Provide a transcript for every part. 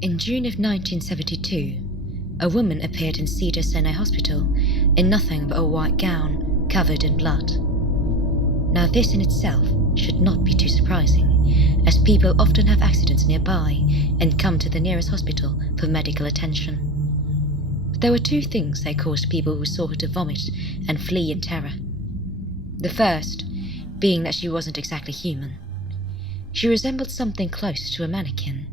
In June of 1972, a woman appeared in Cedars-Sinai Hospital in nothing but a white gown covered in blood. Now this in itself should not be too surprising, as people often have accidents nearby and come to the nearest hospital for medical attention. But there were two things that caused people who saw her to vomit and flee in terror. The first being that she wasn't exactly human. She resembled something close to a mannequin,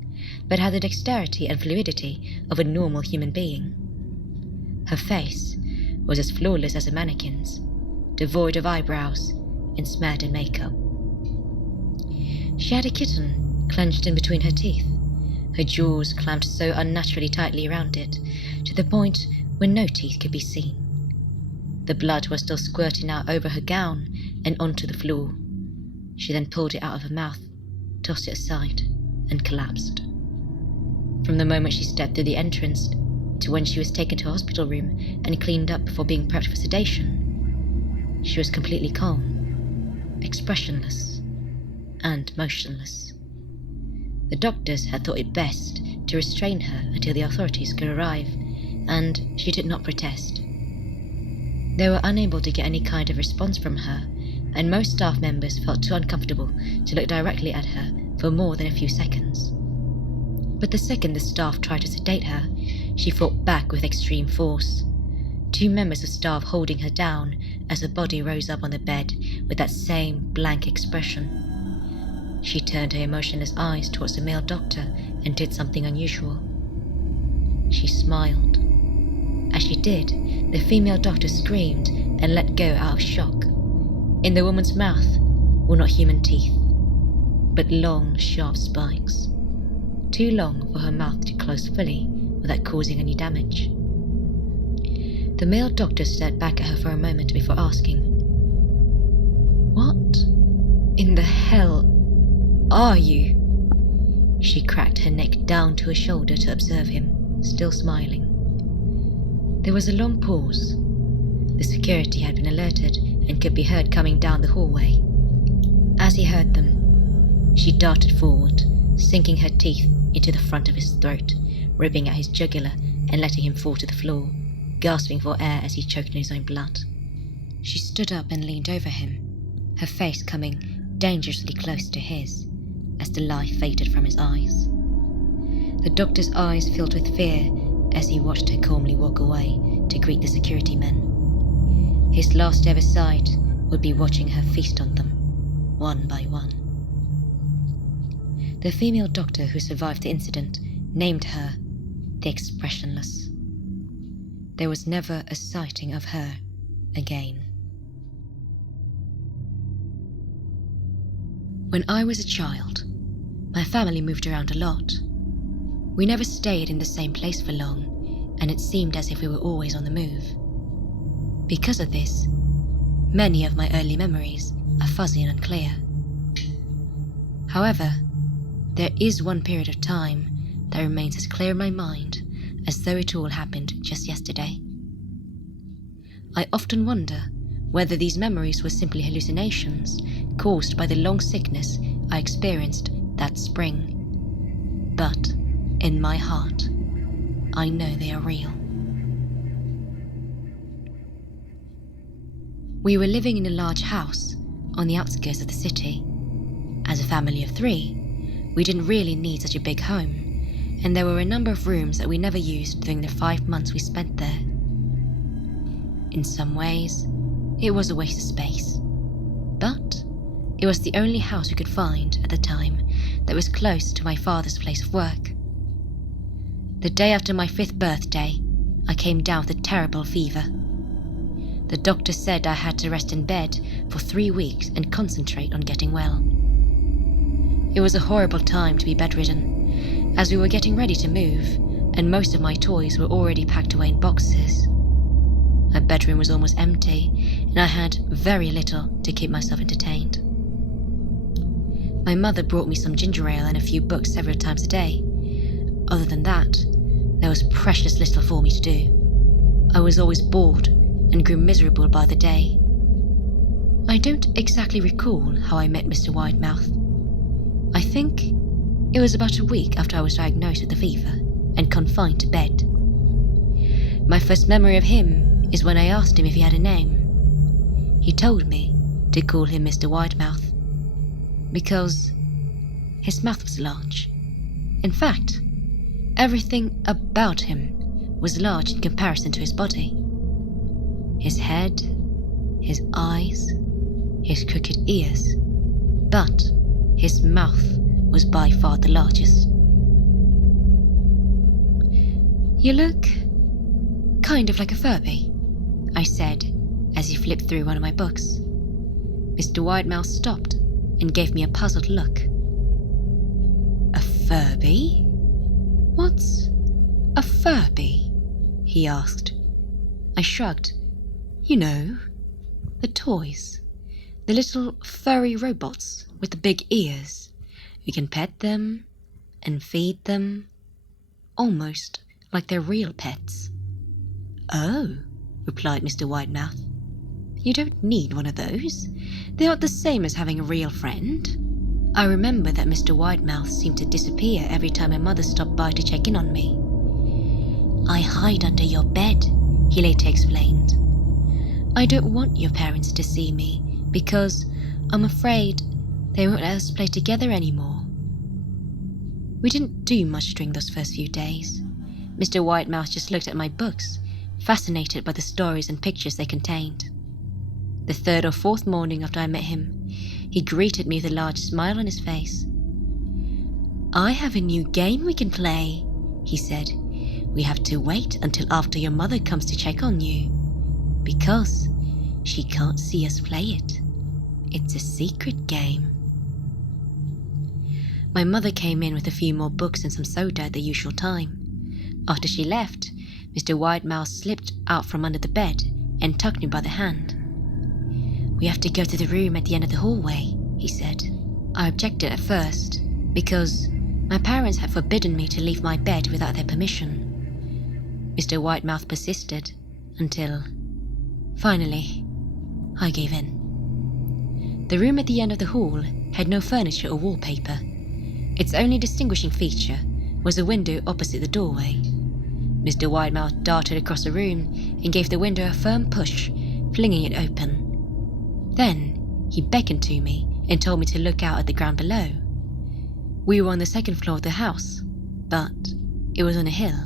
but had the dexterity and fluidity of a normal human being. Her face was as flawless as a mannequin's, devoid of eyebrows and smeared in makeup. She had a kitten clenched in between her teeth, her jaws clamped so unnaturally tightly around it, to the point where no teeth could be seen. The blood was still squirting out over her gown and onto the floor. She then pulled it out of her mouth, tossed it aside, and collapsed. From the moment she stepped through the entrance to when she was taken to a hospital room and cleaned up before being prepped for sedation, she was completely calm, expressionless, and motionless. The doctors had thought it best to restrain her until the authorities could arrive, and she did not protest. They were unable to get any kind of response from her, and most staff members felt too uncomfortable to look directly at her for more than a few seconds. But the second the staff tried to sedate her, she fought back with extreme force. Two members of staff holding her down as her body rose up on the bed with that same blank expression. She turned her emotionless eyes towards the male doctor and did something unusual. She smiled. As she did, the female doctor screamed and let go out of shock. In the woman's mouth were not human teeth, but long, sharp spikes. Too long for her mouth to close fully without causing any damage. The male doctor stared back at her for a moment before asking, "What in the hell are you?" She cracked her neck down to her shoulder to observe him, still smiling. There was a long pause. The security had been alerted and could be heard coming down the hallway. As he heard them, she darted forward, sinking her teeth into the front of his throat, ripping at his jugular and letting him fall to the floor, gasping for air as he choked in his own blood. She stood up and leaned over him, her face coming dangerously close to his as the life faded from his eyes. The doctor's eyes filled with fear as he watched her calmly walk away to greet the security men. His last ever sight would be watching her feast on them, one by one. The female doctor who survived the incident named her the Expressionless. There was never a sighting of her again. When I was a child, my family moved around a lot. We never stayed in the same place for long, and it seemed as if we were always on the move. Because of this, many of my early memories are fuzzy and unclear. However, there is one period of time that remains as clear in my mind as though it all happened just yesterday. I often wonder whether these memories were simply hallucinations caused by the long sickness I experienced that spring. But in my heart, I know they are real. We were living in a large house on the outskirts of the city. As a family of 3, we didn't really need such a big home, and there were a number of rooms that we never used during the 5 months we spent there. In some ways, it was a waste of space, but it was the only house we could find at the time that was close to my father's place of work. The day after my 5th birthday, I came down with a terrible fever. The doctor said I had to rest in bed for 3 weeks and concentrate on getting well. It was a horrible time to be bedridden, as we were getting ready to move, and most of my toys were already packed away in boxes. My bedroom was almost empty, and I had very little to keep myself entertained. My mother brought me some ginger ale and a few books several times a day. Other than that, there was precious little for me to do. I was always bored and grew miserable by the day. I don't exactly recall how I met Mr. Widemouth. I think It was about a week after I was diagnosed with the fever and confined to bed. My first memory of him is when I asked him if he had a name. He told me to call him Mr. Widemouth because his mouth was large. In fact, everything about him was large in comparison to his body. His head, his eyes, his crooked ears, but his mouth was by far the largest. "You look kind of like a Furby," I said as he flipped through one of my books. Mr. Widemouth stopped and gave me a puzzled look. "A Furby? What's a Furby?" he asked. I shrugged. "You know, the toys. The little furry robots with the big ears. You can pet them and feed them, almost like they're real pets." "Oh," replied Mr. Widemouth. "You don't need one of those. They aren't the same as having a real friend." I remember that Mr. Widemouth seemed to disappear every time my mother stopped by to check in on me. "I hide under your bed," he later explained. "I don't want your parents to see me because I'm afraid they won't let us play together anymore." We didn't do much during those first few days. Mr. Widemouth just looked at my books, fascinated by the stories and pictures they contained. The third or fourth morning after I met him, he greeted me with a large smile on his face. "I have a new game we can play," he said. "We have to wait until after your mother comes to check on you, because she can't see us play it. It's a secret game." My mother came in with a few more books and some soda at the usual time. After she left, Mr. Widemouth slipped out from under the bed and tugged me by the hand. "We have to go to the room at the end of the hallway," he said. I objected at first, because my parents had forbidden me to leave my bed without their permission. Mr. Widemouth persisted until, finally, I gave in. The room at the end of the hall had no furniture or wallpaper. Its only distinguishing feature was a window opposite the doorway. Mr. Widemouth darted across the room and gave the window a firm push, flinging it open. Then he beckoned to me and told me to look out at the ground below. We were on the second floor of the house, but it was on a hill,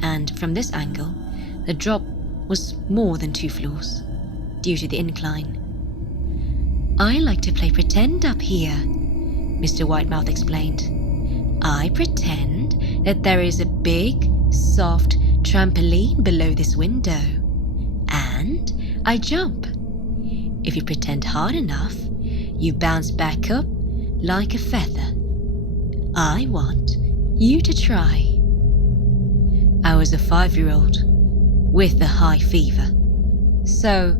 and from this angle, the drop was more than 2 floors, due to the incline. "I like to play pretend up here," Mr. Widemouth explained. "I pretend that there is a big, soft trampoline below this window, and I jump. If you pretend hard enough, you bounce back up like a feather. I want you to try." I was a 5-year-old with a high fever, so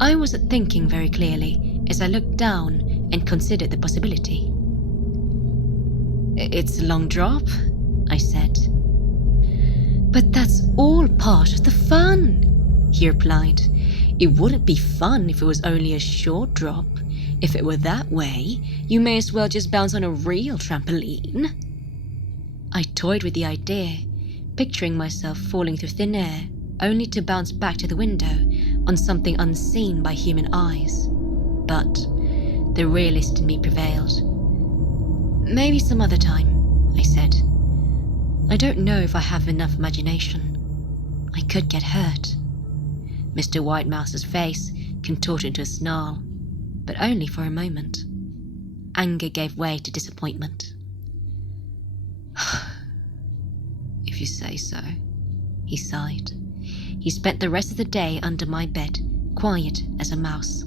I wasn't thinking very clearly as I looked down and considered the possibility. "It's a long drop," I said. "But that's all part of the fun," he replied. "It wouldn't be fun if it was only a short drop. If it were that way, you may as well just bounce on a real trampoline." I toyed with the idea, picturing myself falling through thin air, only to bounce back to the window on something unseen by human eyes. But the realist in me prevailed. "Maybe some other time," I said. "I don't know if I have enough imagination. I could get hurt." Mr. Widemouth's face contorted into a snarl, but only for a moment. Anger gave way to disappointment. "If you say so," he sighed. He spent the rest of the day under my bed, quiet as a mouse.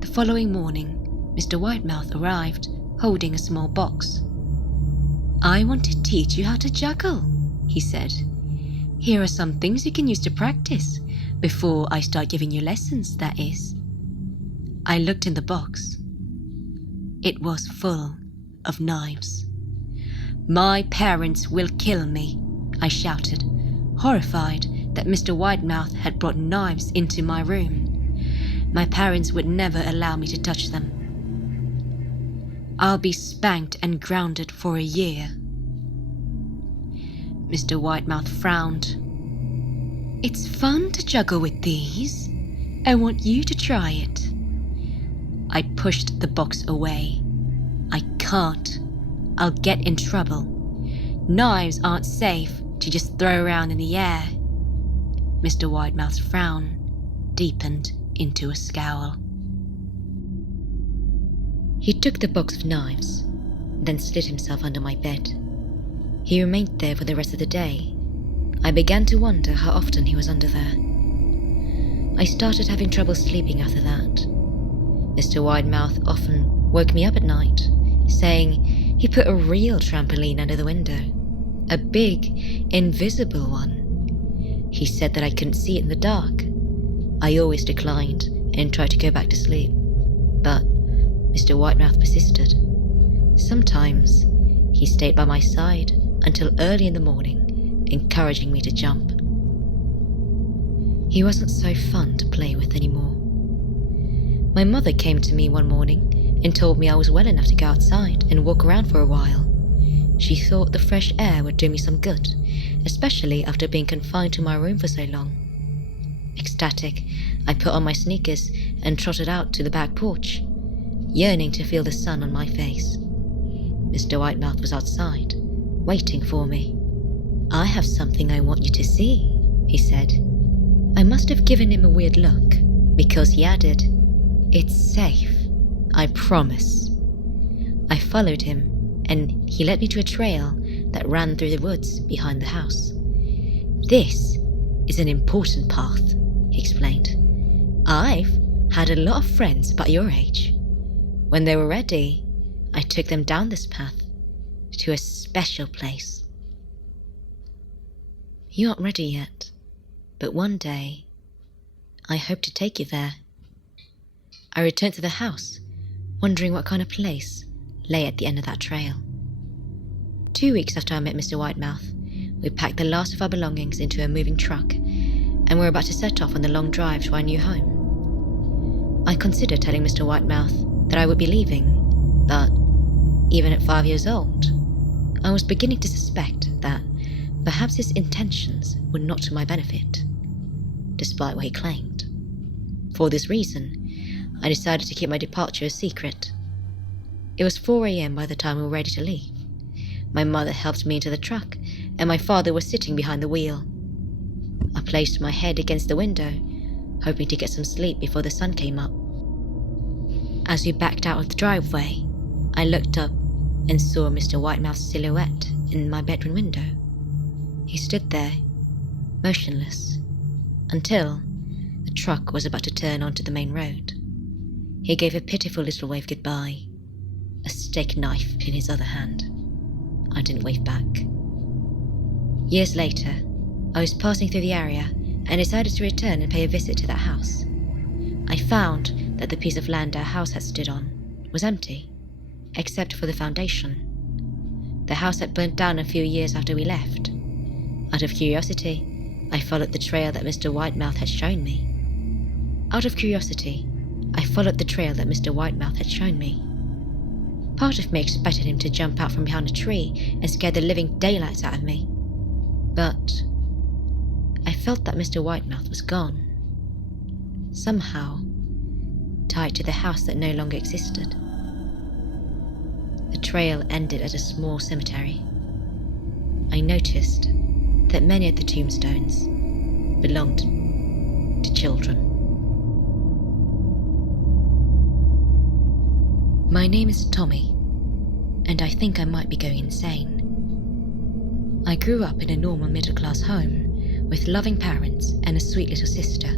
The following morning, Mr. Widemouth arrived, holding a small box. "I want to teach you how to juggle," he said. "Here are some things you can use to practice, before I start giving you lessons, that is." I looked in the box. It was full of knives. "My parents will kill me," I shouted, horrified that Mr. Widemouth had brought knives into my room. My parents would never allow me to touch them. I'll be spanked and grounded for a year." Mr. Whitemouth frowned. "It's fun to juggle with these. I want you to try it." I pushed the box away. "I can't. I'll get in trouble. Knives aren't safe to just throw around in the air." Mr. Whitemouth's frown deepened into a scowl. He took the box of knives, then slid himself under my bed. He remained there for the rest of the day. I began to wonder how often he was under there. I started having trouble sleeping after that. Mr. Widemouth often woke me up at night, saying he put a real trampoline under the window. A big, invisible one. He said that I couldn't see it in the dark. I always declined and tried to go back to sleep. But Mr. Whitemouth persisted. Sometimes he stayed by my side until early in the morning, encouraging me to jump. He wasn't so fun to play with anymore. My mother came to me one morning and told me I was well enough to go outside and walk around for a while. She thought the fresh air would do me some good, especially after being confined to my room for so long. Ecstatic, I put on my sneakers and trotted out to the back porch, yearning to feel the sun on my face. Mr. Whitemouth was outside, waiting for me. "I have something I want you to see," he said. I must have given him a weird look, because he added, "It's safe, I promise." I followed him, and he led me to a trail that ran through the woods behind the house. "This is an important path," he explained. "I've had a lot of friends about your age. When they were ready, I took them down this path to a special place. You aren't ready yet, but one day I hope to take you there." I returned to the house, wondering what kind of place lay at the end of that trail. 2 weeks after I met Mr. Whitemouth, we packed the last of our belongings into a moving truck and were about to set off on the long drive to our new home. I considered telling Mr. Whitemouth that I would be leaving, but even at 5 years old, I was beginning to suspect that perhaps his intentions were not to my benefit, despite what he claimed. For this reason, I decided to keep my departure a secret. It was 4 a.m. by the time we were ready to leave. My mother helped me into the truck, and my father was sitting behind the wheel. I placed my head against the window, hoping to get some sleep before the sun came up. As we backed out of the driveway, I looked up and saw Mr. Whitemouth's silhouette in my bedroom window. He stood there, motionless, until the truck was about to turn onto the main road. He gave a pitiful little wave goodbye, a steak knife in his other hand. I didn't wave back. Years later, I was passing through the area and decided to return and pay a visit to that house. I found that the piece of land our house had stood on was empty, except for the foundation. The house had burnt down a few years after we left. Out of curiosity, I followed the trail that Mr. Whitemouth had shown me. Part of me expected him to jump out from behind a tree and scare the living daylights out of me. But I felt that Mr. Whitemouth was gone. Somehow, tied to the house that no longer existed. The trail ended at a small cemetery. I noticed that many of the tombstones belonged to children. My name is Tommy, and I think I might be going insane. I grew up in a normal middle-class home with loving parents and a sweet little sister.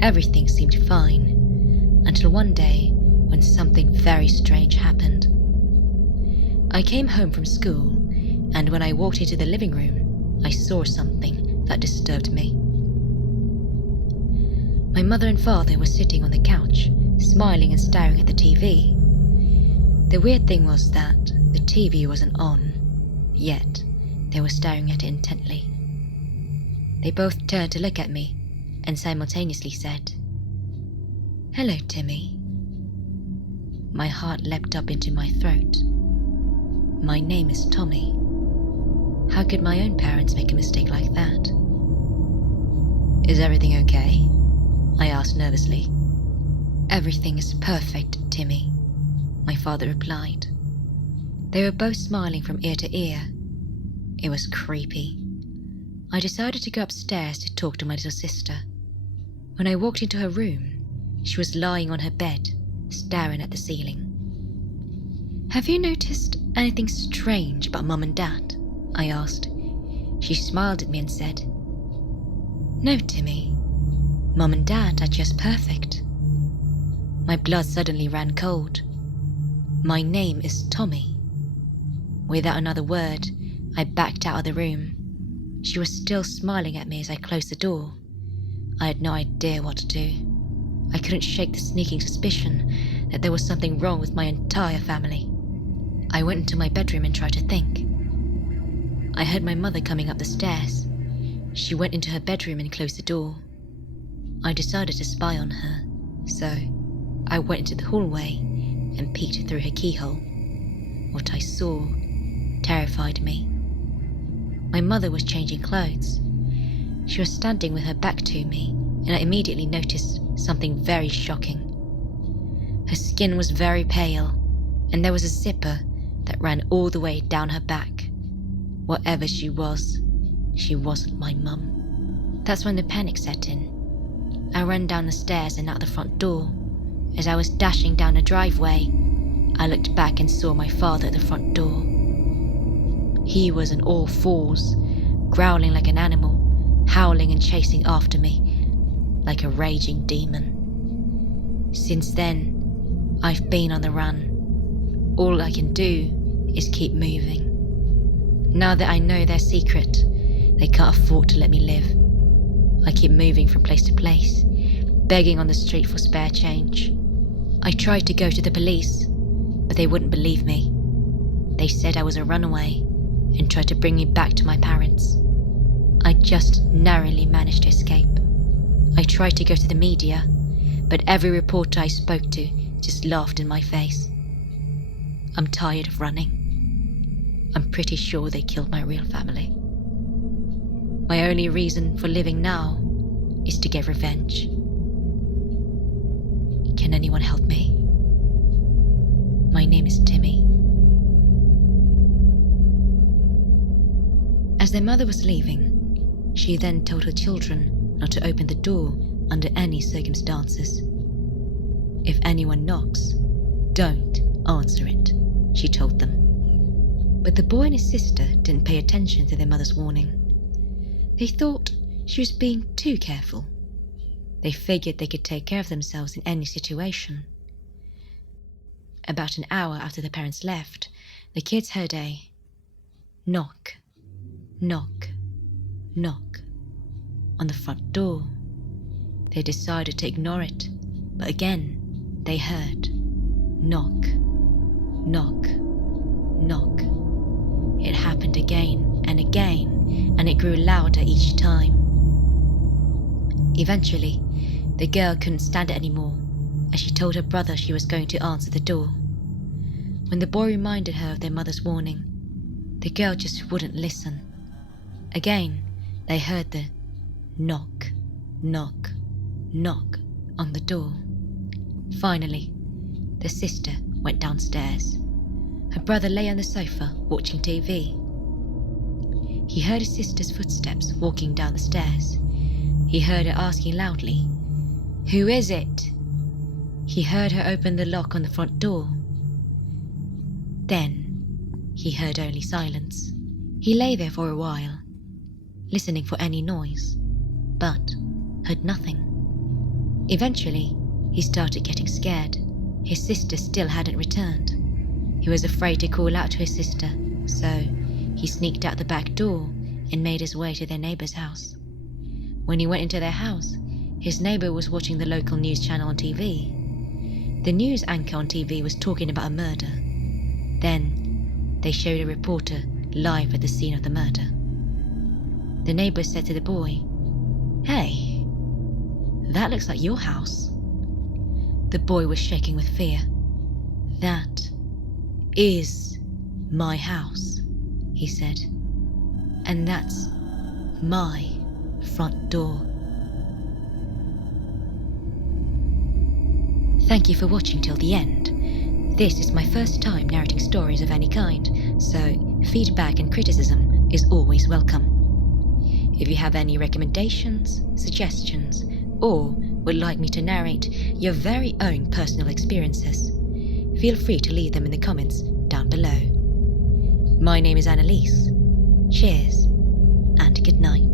Everything seemed fine until one day when something very strange happened. I came home from school, and when I walked into the living room, I saw something that disturbed me. My mother and father were sitting on the couch, smiling and staring at the TV. The weird thing was that the TV wasn't on, yet they were staring at it intently. They both turned to look at me and simultaneously said, "Hello, Timmy." My heart leapt up into my throat. My name is Tommy. How could my own parents make a mistake like that? Is everything okay? I asked nervously. Everything is perfect, Timmy, my father replied. They were both smiling from ear to ear. It was creepy. I decided to go upstairs to talk to my little sister. When I walked into her room, she was lying on her bed, staring at the ceiling. Have you noticed anything strange about Mum and Dad? I asked. She smiled at me and said, No, Timmy. Mum and Dad are just perfect. My blood suddenly ran cold. My name is Tommy. Without another word, I backed out of the room. She was still smiling at me as I closed the door. I had no idea what to do. I couldn't shake the sneaking suspicion that there was something wrong with my entire family. I went into my bedroom and tried to think. I heard my mother coming up the stairs. She went into her bedroom and closed the door. I decided to spy on her, so I went into the hallway and peeked through her keyhole. What I saw terrified me. My mother was changing clothes. She was standing with her back to me, and I immediately noticed something very shocking. Her skin was very pale, and there was a zipper that ran all the way down her back. Whatever she wasn't my mum. That's when the panic set in. I ran down the stairs and out the front door. As I was dashing down the driveway, I looked back and saw my father at the front door. He was on all fours, growling like an animal, howling and chasing after me like a raging demon. Since then, I've been on the run. All I can do is keep moving. Now that I know their secret, they can't afford to let me live. I keep moving from place to place, begging on the street for spare change. I tried to go to the police, but they wouldn't believe me. They said I was a runaway and tried to bring me back to my parents. I just narrowly managed to escape. I tried to go to the media, but every reporter I spoke to just laughed in my face. I'm tired of running. I'm pretty sure they killed my real family. My only reason for living now is to get revenge. Can anyone help me? My name is Timmy. As their mother was leaving, she then told her children not to open the door under any circumstances. If anyone knocks, don't answer it, she told them. But the boy and his sister didn't pay attention to their mother's warning. They thought she was being too careful. They figured they could take care of themselves in any situation. About an hour after the parents left, the kids heard a knock, knock, knock on the front door. They decided to ignore it, but again, they heard knock, knock, knock. It happened again and again, and it grew louder each time. Eventually, the girl couldn't stand it anymore, as she told her brother she was going to answer the door. When the boy reminded her of their mother's warning, the girl just wouldn't listen. Again, they heard the knock, knock, knock on the door. Finally, the sister went downstairs. Her brother lay on the sofa watching TV. He heard his sister's footsteps walking down the stairs. He heard her asking loudly, "Who is it?" He heard her open the lock on the front door. Then, he heard only silence. He lay there for a while, listening for any noise, but heard nothing. Eventually, he started getting scared. His sister still hadn't returned. He was afraid to call out to his sister, so he sneaked out the back door and made his way to their neighbor's house. When he went into their house, his neighbor was watching the local news channel on TV. The news anchor on TV was talking about a murder. Then, they showed a reporter live at the scene of the murder. The neighbor said to the boy, "Hey, that looks like your house." The boy was shaking with fear. That is my house, he said. And that's my front door. Thank you for watching till the end. This is my first time narrating stories of any kind, so feedback and criticism is always welcome. If you have any recommendations, suggestions, or would like me to narrate your very own personal experiences, feel free to leave them in the comments down below. My name is Annalise. Cheers and good night.